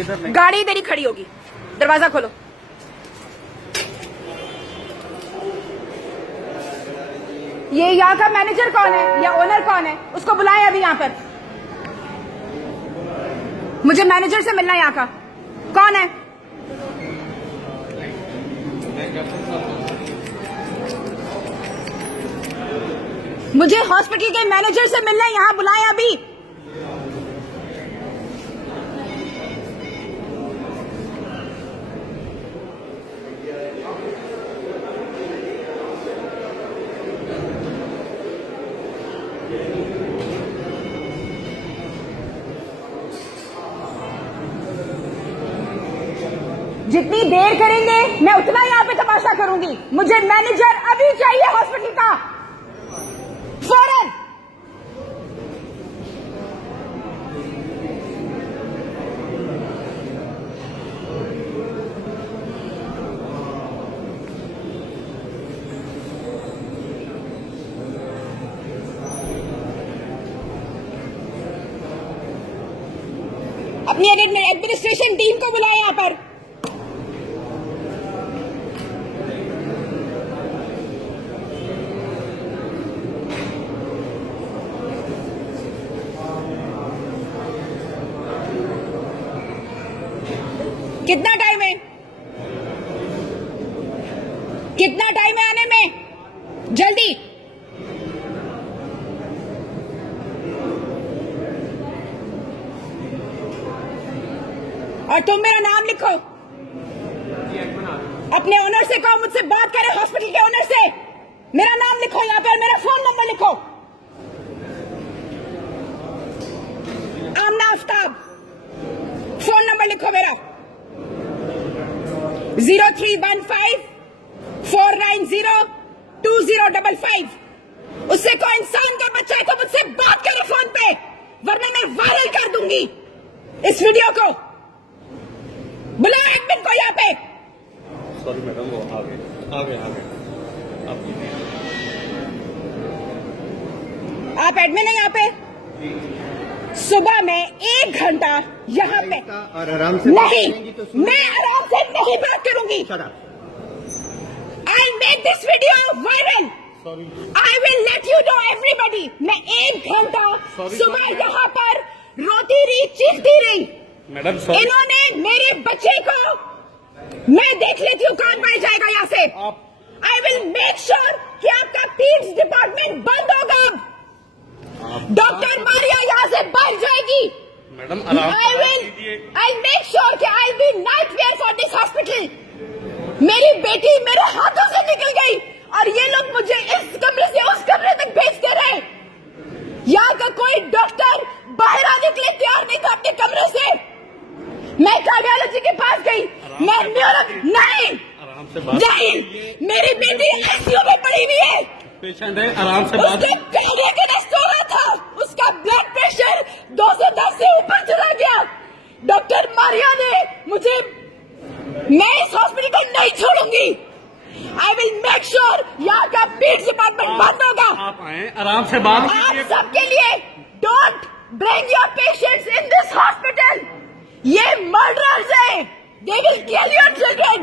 इधर नहीं। गाड़ी इधर ही खड़ी होगी, दरवाजा खोलो। ये यहाँ का मैनेजर कौन है या ओनर कौन है, उसको बुलाएं अभी यहाँ पर। मुझे मैनेजर से मिलना है, यहाँ का कौन है? मुझे हॉस्पिटल के मैनेजर से मिलना है, यहाँ बुलाएं अभी। जितनी देर करेंगे मैं उतना यहाँ पे तमाशा करूंगी। मुझे मैनेजर अभी चाहिए हॉस्पिटल का, फौरन। अपनी एडमिनिस्ट्रेशन टीम को बुलाएं यहाँ पर। कितना टाइम है, कितना टाइम है आने में? जल्दी। और तुम मेरा नाम लिखो, अपने ओनर से कहो मुझसे बात करे, हॉस्पिटल के ओनर से। मेरा नाम लिखो यहाँ पे और मेरा फोन नंबर लिखो। आमना आफ्ताब, फोन नंबर लिखो मेरा 0315490205। उससे कोई इंसान का बच्चा है तो मुझसे बात करे फोन पे, वरना मैं वायरल कर दूंगी इस वीडियो को। बुलाओ एडमिन को यहाँ पे। सॉरी मैडम, वो आ गए। आप एडमिन है यहाँ पे? सुबह में 1 घंटा यहाँ पे और आराम से नहीं, मैं आराम से नहीं बात करूंगी। I'll make this video viral. I will let you know everybody. मैं 1 घंटा सुबह यहाँ पर रोती रही, चीखती रही। मैडम इन्होंने मेरे बच्चे को, मैं देख लेती हूँ कौन बढ़ जाएगा यहाँ से। I will make sure कि आपका पीड्स डिपार्टमेंट बंद होगा। डॉक्टर मारिया यहाँ से बाहर जाएगी। मैडम I'll make sure कि I'll be nightmare for this hospital। मेरी बेटी मेरे हाथों से निकल गई और ये लोग मुझे इस कमरे से उस कमरे तक भेजते रहे। यहाँ का कोई डॉक्टर बाहर आने के लिए तैयार नहीं था अपने कमरे से। मैं कार्डियोलॉजी के पास गई, मैं नहीं, मेरी बेटी आईसीयू में पड़ी हुई है। पेशेंट है, आराम से बात। उसके पहले के दस्त हो रहा था, उसका ब्लड प्रेशर 210 से ऊपर चला गया। डॉक्टर मारिया ने मुझे, मैं इस हॉस्पिटल को नहीं छोड़ूंगी। आई विल मेक श्योर यहाँ का पीड्स डिपार्टमेंट बंद होगा। आप आए, आराम से बात आप सबके लिए, don't bring your patients in this hospital. ये मर्डरर्स हैं, they will kill your children.